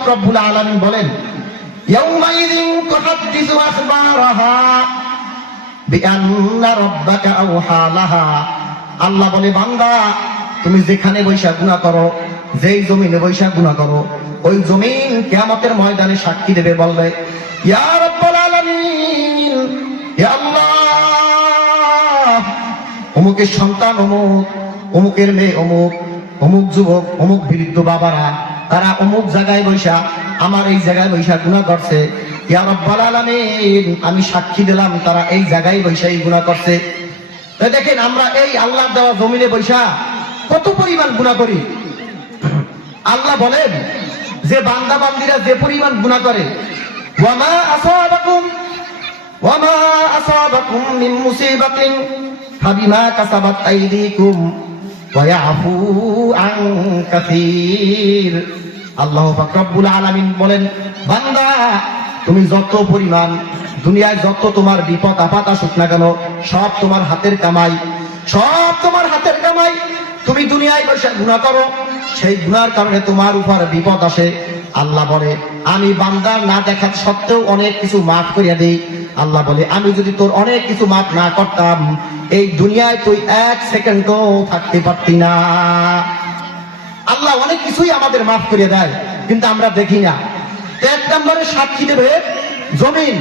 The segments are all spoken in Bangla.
পাক রব্বুল আলামিন বলেন, ইয়াউমাইযিন তুহাদ্দিসু আখবারাহা বিআন্না রাব্বাকা আওহা লাহা। আল্লাহ বলে, বান্দা তুমি যেখানে বৈশা গুনাহ করো, যেই জমিনে বৈশা গুনাহ করো, ওই জমিন কিয়ামতের ময়দানে সাক্ষী দেবে, বলবে, ইয়া রাব্বুল আলামিন, ইয়া আল্লাহ, অমুকের সন্তান অমুক, অমুকের মেয়ে অমুক, অমুক যুবক, অমুক বৃদ্ধ বাবারা তারা অমুক জায়গায় বৈশা আমার এই জায়গায় বৈশা গুনাহ করছে। ইয়া রাব্বুল আলামিন, আমি সাক্ষী দিলাম তারা এই জায়গায় বৈশা এই গুনাহ করছে। দেখেন আমরা এই আল্লাহর দেওয়া জমিনে বৈশা কত পরিমাণ গুনাহ করি। আল্লাহ বলেন যে বান্দা বান্দিরা যে পরিমাণ গুনাহ করে, ওয়ামা আসাবাকুম মিন মুসিবাতিন ফাবিমা কাসাবাত আইদিকুম ওয়া ইয়াফু আন কাসীর। আল্লাহ পাক রব্বুল আলামিন বলেন, বান্দা তুমি যত পরিমাণ দুনিয়ায় যত তোমার বিপদ আপদ আসুক না কেন, সব তোমার হাতের কামাই, সব তোমার হাতের কামাই। তুমি দুনিয়ায় বসে গুনাহ করো, সেই গুনার কারণে তোমার উপর বিপদ আসে। আল্লাহ বলে, আমি বান্দার না দেখা সত্ত্বেও অনেক কিছু মাফ করিয়া দেই। আল্লাহ বলে, আমি যদি তোর অনেক কিছু মাফ না করতাম, এই দুনিয়ায় তুই এক সেকেন্ডও থাকতে পারতি না। আল্লাহ অনেক কিছুই আমাদের মাফ করিয়া দেয়, কিন্তু আমরা দেখি না। এক নম্বরে সাক্ষী দেবে জমিন।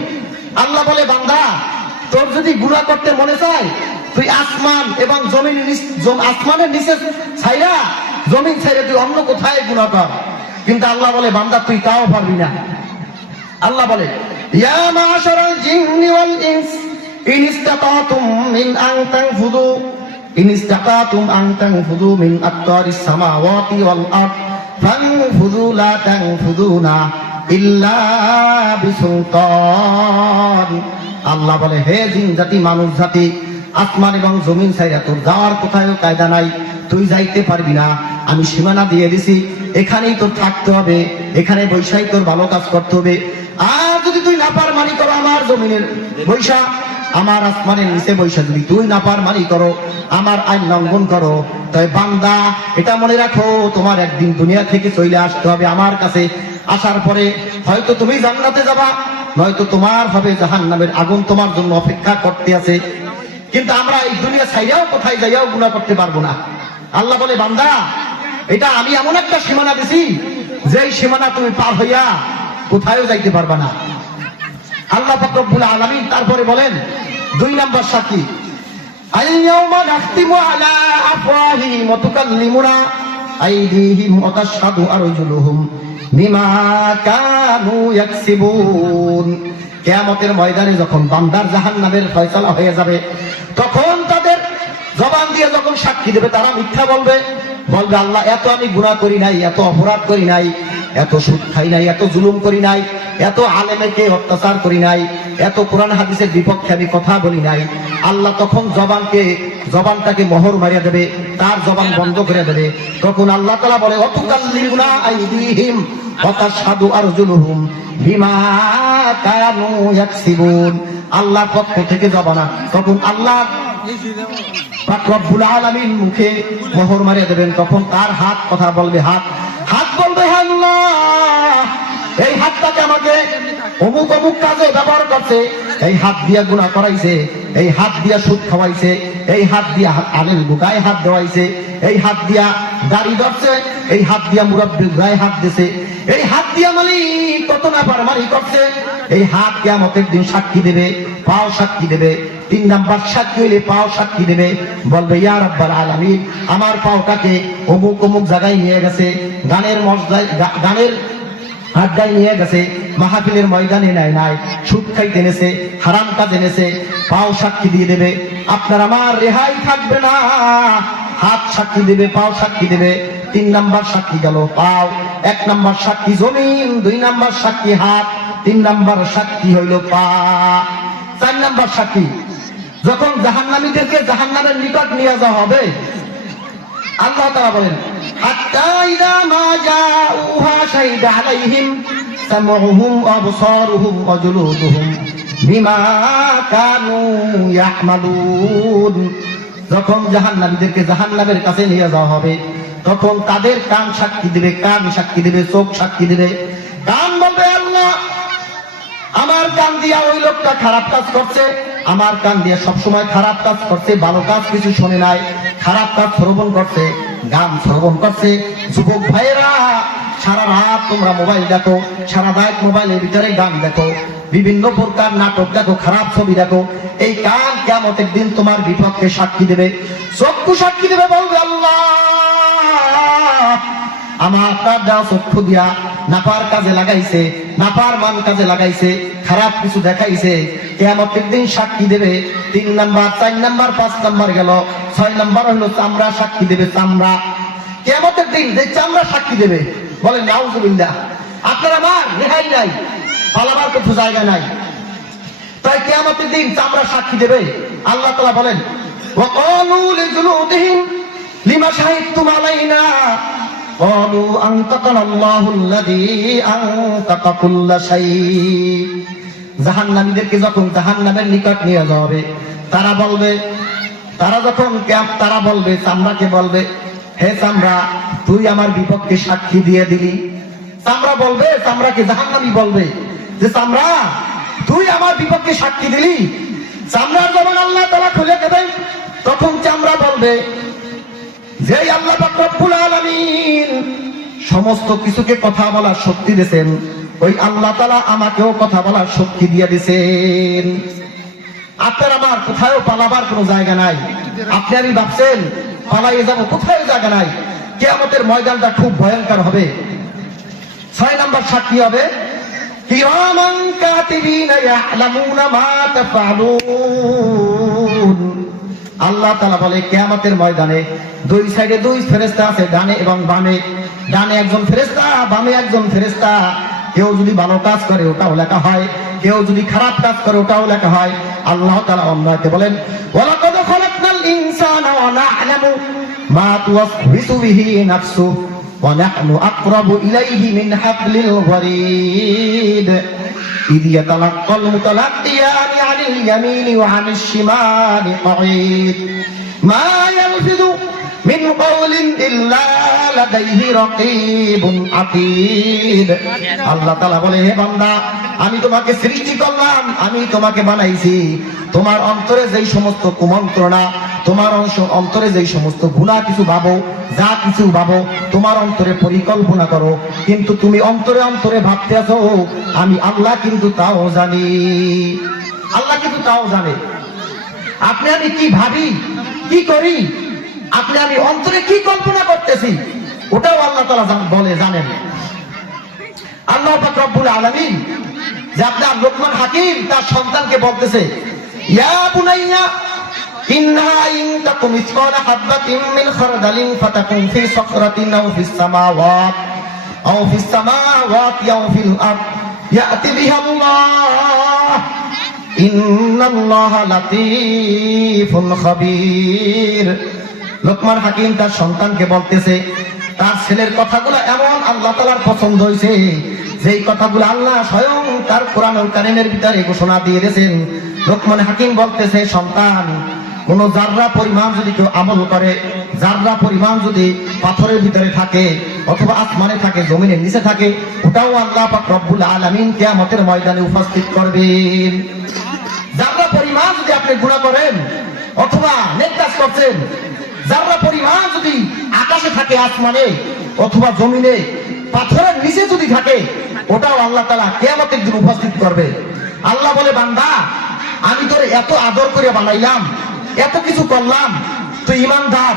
আল্লাহ বলে, বান্দা তোর যদি গুনাহ করতে মনে চায়, তুই আসমান এবং আসমানের নিচে ছাইরা জমিন ছাইরা তুই অন্য কোথায় গুনাহ কর, কিন্তু আল্লাহ বলে, বান্দা তুই তাও পারবি না। আল্লাহ বলে, ইয়া মাশারাল জিন্নি ওয়াল ইনস ইন ইসতাতাতুম মিন আন তানফুযু মিন আকতারিস সামাওয়াতি ওয়াল আরদ ফানফুযু লা তানফুযুনা ইল্লা বিসুলতান। আল্লাহ বলে, হে জিন জাতি, মানুষ জাতি, আসমান এবং জমিন ছাইরা তোর যাওয়ার কোথায়ও কায়দা নাই, তুই যাইতে পারবি না। আমি সীমানা দিয়ে দিছি, এখানেই তোর থাকতে হবে, এখানে বৈশাই তোর ভালো কাজ করতে হবে। আর যদি তুই নাফরমানি করো আমার জমিনের বৈশা, আমার আসমানের নিচে বৈশা যদি তুই নাফরমানি করো, আমার আইন লঙ্ঘন করো, তাই বান্দা এটা মনে রাখো, তোমার একদিন দুনিয়া থেকে চলে আসতে হবে আমার কাছে। আসার পরে হয়তো তুমি জান্নাতে যাবা, নয়তো তোমার হবে জাহান্নামের আগুন তোমার জন্য অপেক্ষা করতে আছে। কিন্তু আমরা এই দুনিয়া ছাইরাও কোথায় যাইয়াও গুনাহ করতে পারবো না। আল্লাহ বলে, বান্দা এটা আমি এমন একটা সীমানা দিছি, যেই সীমানা তুমি পার হইয়া কোথায়ও যাইতে পারবা না। আল্লাহ পাক রব্বুল আলামিন তারপরে বলেন, 2 নম্বর সাক্ষী, আল-ইয়াওমা নাখতিমু আলা আফওয়াহিহিম ওয়া তুকাল্লিমুনা আইদিহিম ওয়া তাশহাদু আরজুলুহুম বিমা কানু ইয়াকসিবুন। কিয়ামতের ময়দানে যখন বান্দার জাহান্নামের ফয়সালা হয়ে যাবে, তখন তাদের জবান দিয়ে যখন সাক্ষী দেবে, তারা মিথ্যা বলবে, আল্লাহ এত আমি গুনাহ করি নাই, এত অপরাধ করি নাই, এত সুদ খাই নাই, এত জুলুম করি নাই, এত আলেমকে অত্যাচার করি নাই, এত কোরআন হাদিসের বিপক্ষে আমি কথা বলি নাই। আল্লাহ তখন জবানটাকে মোহর মারিয়া দেবে, তার জবান বন্ধ করে দেবে। তখন আল্লাহ তাআলা বলে, ওয়াতুকাল্লিমুনা আইদিহিম ওয়া তাশহাদু আরজুলুহুম বিমা কানু ইয়াকসিবুন। আল্লাহর পক্ষ থেকে জবানা, তখন আল্লাহ পাক রব্বুল আলামিন মুখে মোহর মারিয়া দেবেন। তখন তার হাত কথা বলবে, হাত বলবে, আল্লাহ এই হাতটাকে আমাকে অমুক অমুক কাজে ব্যবহার করছে, এই হাত দিয়া গুনাহ করাইছে, এই হাত দিয়া সুদ খাওয়াইছে, এই হাত দিয়া আলের বুকায় হাত দেওয়াইছে, এই হাত দিয়া দাড়ি ধরছে, এই হাত দিয়া মুরব্বির গায়ে হাত দিছে, এই হাত দিয়া মালিক কত নাফরমানি করছে। এই হাত কিয়ামতের দিন সাক্ষী দেবে, পাও সাক্ষী দেবে। 3 নাম্বার সাক্ষী হইলে পাও সাক্ষী দেবে, বলবে, ইয়া রাব্বাল আলামিন আমার পাওটাকে অমুক অমুক জায়গায় নিয়ে গেছে, গানের আড্ডায় নিয়ে গেছে, মাহফিলের ময়দানে নেয় নাই, সুদ খাইতে এনেছে, হারাম কাজ এনেছে। পাও সাক্ষী দিয়ে দেবে, আপনার আমার রেহাই থাকবে না। হাত সাক্ষী দেবে, পাও সাক্ষী দেবে। 3 নাম্বার সাক্ষী গেল পাও, 1 নাম্বার সাক্ষী জমিন, 2 নাম্বার সাক্ষী হাত, 3 নাম্বার সাক্ষী হইল পা। 4 নাম্বার সাক্ষী যখন জাহান্নামীদেরকে জাহান্নামের নিকট নিয়ে যাওয়া হবে, আল্লাহ তাআলা বলেন, হাত্তা ইযা মা জাউহা শাহিদা আলাইহিম সামউহুম ওয়া আবসারুহুম ওয়া জুলুদুহুম বিমা কানু ইয়ামালুন। যখন জাহান্নামীদেরকে জাহান্নামের কাছে নিয়ে যাওয়া হবে, তখন তাদের কান সাক্ষী দিবে, চোখ সাক্ষী দিবে, লোকটা খারাপ কাজ করছে, আমার কান দিয়ে সবসময় খারাপ কাজ করছে, ভালো কাজ কিছু শোনে নাই, খারাপ কাজ শ্রবণ করছে, গান শ্রবণ করছে। যুবক ভাইয়েরা, সারা রাত তোমরা মোবাইল দেখো, সারা রাত মোবাইলের ভিতরে গান দেখো, বিভিন্ন প্রকার নাটক দেখো, খারাপ ছবি দেখো। এই কান কিয়ামতের দিন তোমার বিপক্ষে সাক্ষী দেবে, চক্ষু সাক্ষী দেবে, বলবে আল্লাহ আমার চক্ষু দিয়া নাপার কাজে লাগাইছে, নাপার মান কাজে লাগাইছে, খারাপ কিছু দেখাইছে। কিয়ামতের দিন সাক্ষী দেবে। 3 নাম্বার, 4 নাম্বার, 5 নাম্বার গেল, 6 নাম্বার হলো চামড়া সাক্ষী দেবে। চামড়া কিয়ামতের দিন যে চামড়া সাক্ষী দেবে, বলে নাউজুবিল্লাহ। আপনার আমার রেহাই নাই, পালাবার কোনো জায়গা নাই। তাই কিয়ামতের দিন চামড়া সাক্ষী দেবে। আল্লাহ তাআলা বলেন, ওয়াকালু লিজুলুদিহিম লিমা শাহিদতুম আলাইনা ক্বালু আনতাকানাল্লাহুল্লাযী আনতাকা কুল্লা শাই। জাহান্নামীদেরকে যখন জাহান্নামের নিকট নিয়ে যাওয়া হবে, তারা বলবে, তারা বলবে, চামড়াকে বলবে, হে চামড়া, তুই আমার বিপক্ষে সাক্ষী দিয়ে দিলি। চামড়া বলবে, চামড়াকে জাহান্নামী বলবে যে চামড়া, তুই আমার বিপক্ষে সাক্ষী দিলি। চামড়ার যখন আল্লাহ তাআলা খুলে দেবেন, তখন চামড়া বলবে যে আল্লাহ পাক রব্বুল আলামিন সমস্ত কিছুকে কথা বলার শক্তি দিয়েছেন, ওই আল্লাহ তাআলা আমাকেও কথা বলার শক্তি দিয়ে দিয়েছেন। আপনার আমার কোথাও পালাবার কোনো জায়গা নাই। আপনি আমি ভাবছেন পালাইয়ে যাবো, কোথাও জায়গা নাই। কিয়ামতের ময়দানটা খুব ভয়ঙ্কর হবে। 6 নাম্বার সাক্ষী হবে কিরামান কাতিবিনা ইয়ালামুনা মা তাফআলুন। আল্লাহ তাআলা বলে কিয়ামতের ময়দানে 2 সাইডে 2 ফেরেশতা আছে, ডানে এবং বামে। ডানে একজন ফেরেশতা, বামে একজন ফেরেশতা। কেউ যদি ভালো কাজ করে ওটাও লেখা হয়, কেউ যদি খারাপ কাজ করে ওটাও লেখা হয়। আল্লাহ তাআলা অন্যকে বলেন, ওয়ালাকাদ খালাকনাল ইনসানা ওয়া না'লামু মা তুওয়াসবিসু বিহি নাফসুহু ওয়া নাহনু আকরাবু ইলাইহি মিন হাবলিল ওয়ারিদ ইয ইয়াতালাক্কাল মুতালাক্কিয়ানি আনিল ইয়ামিনি ওয়া আনিশ শিমালি কঈদ মা ইয়ালফিযু মিন কওলিন ইল্লা লাদাইহি রাকীবুন আতীদ। আল্লাহ তাআলা বলে, হে বান্দা, আমি তোমাকে সৃষ্টি করলাম, আমি তোমাকে বানাইছি। তোমার অন্তরে যেই সমস্ত কুমন্ত্রণা, তোমার অন্তরে যেই সমস্ত গুনাহ কিছু ভাবো, যা কিছু ভাবো, তোমার অন্তরে পরিকল্পনা করো, কিন্তু তুমি অন্তরে অন্তরে ভাবতে আছো, আমি আল্লাহ কিন্তু তাও জানি। আল্লাহ কিন্তু তাও জানে আপনি আমি কি ভাবি, কি করি, আপনি আমি অন্তরে কি কল্পনা করতেছি, ওটাও আল্লাহ তাআলা বলে জানেন। আল্লাহ পাক রব্বুল আলামিন যে আপনার লোকমান হাকিম তার সন্তানকে বলতেছে, ইয়া বুনাইয়া ইন্নাহা ইন তাকুম মিসকালা হাববাতিন মিন খারদালিন ফাতাকুন ফি সাখরাতিন আও ফিস সামাওয়াতি আও ফিল আরদ ইয়াতি বিহাল্লাহ ইন্নাল্লাহা লাতীফুন খাবীর। লোকমান হাকিম তার সন্তানকে বলতেছে, তার ছেলের কথাগুলো এমন আল্লাহ তাআলার পছন্দ হয়েছে, যেই কথাগুলো আল্লাহ স্বয়ং তার কোরআনুল কারীমের ভিতরে ঘোষণা দিয়ে দিয়েছেন। লোকমান হাকিম বলতেছে, সন্তান, কোন জাররা পরিমাণ যদি কেউ আমল করে, জাররা পরিমাণ যদি পাথরের ভিতরে থাকে, অথবা আসমানে থাকে, জমিনের নিচে থাকে, ওটাও আল্লাহ পাক রব্বুল আলামিন কিয়ামতের ময়দানে উপস্থিত করবেন। জাররা পরিমাণ যদি আপনি গুনাহ করেন অথবা নেক কাজ করছেন, জাররা পরিমাণ যদি আকাশে থাকে, আসমানে অথবা জমিনে, পাথরের নিচে যদি থাকে, ওটাও আল্লাহ তাআলা কিয়ামতের দিন উপস্থিত করবে। আল্লাহ বলে, বান্দা, আমি তোরে এত আদর করে বানাইলাম, এত কিছু করলাম, তুই ইমানদার,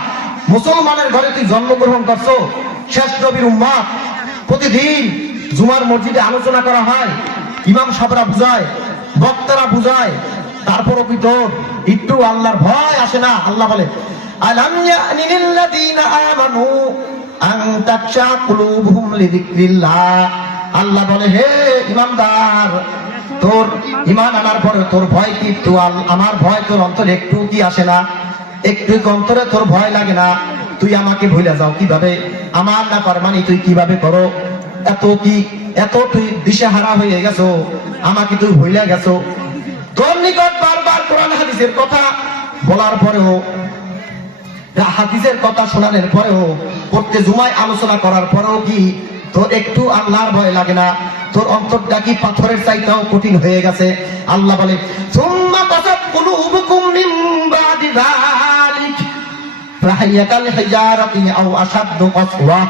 মুসলমানের ঘরে তুই জন্মগ্রহণ করছো, শেষ নবীর উম্মত। প্রতিদিন জুমার মসজিদে আলোচনা করা হয়, ইমাম সাহেবরা বুঝায়, বক্তারা বুঝায়, তারপরও কি তোর একটু আল্লাহর ভয় আসে না? আল্লাহ বলে, আলাম ইয়ানি লিল্লাযীনা আমানু আন তাখশা কুলুবুহুম লিযিকরিল্লাহ। আল্লাহ বলে, হে ইমানদার, তোর ঈমান আনার পরে তোর ভয় কি একটু আমার ভয় তোর অন্তরে একটু কি আসে না? একটু অন্তরে তোর ভয় লাগে না? তুই আমাকে ভুলে যাও কিভাবে? আমার না ফরমানি তুই কিভাবে করো? এত তুই দিশেহারা হয়ে গেছো, আমাকে তুই ভুলে গেছো। তোর নিকট বারবার কোরআন হাদিসের কথা বলার পরেও, হাদিসের কথা শোনানোর পরেও, প্রত্যেক জুমায় আলোচনা করার পরেও কি তোর একটু আল্লাহর ভয় লাগে না? তোর অন্তরটা কি পাথরের চাইতেও কঠিন হয়ে গেছে? আল্লাহ বলে সুম্মা কাসাত কুলুবুকুম মিন বাদি যালিক ফাহিয়া কাল হিজারাতি আও আশাদ্দু কাসওয়া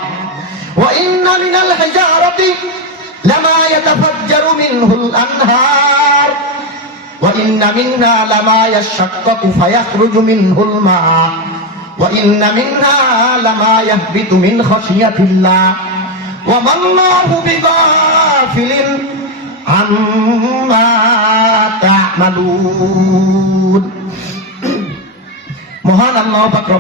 ওয়া ইন্না মিনাল হিজারাতি লামা ইয়াতাফাজ্জারু মিনহুল আনহার ওয়া ইন্না মিনহা লামা ইয়াশাক্কাকু ফায়াখরুজু মিনহুল মা ওয়া ইন্না মিনহা লামা ইয়াহবিতু মিন খাশিয়াতিল্লাহ ওয়া মাল্লাহু বিগাফিলিন আম্মা তা'মালুন। মহান আল্লাহ পাক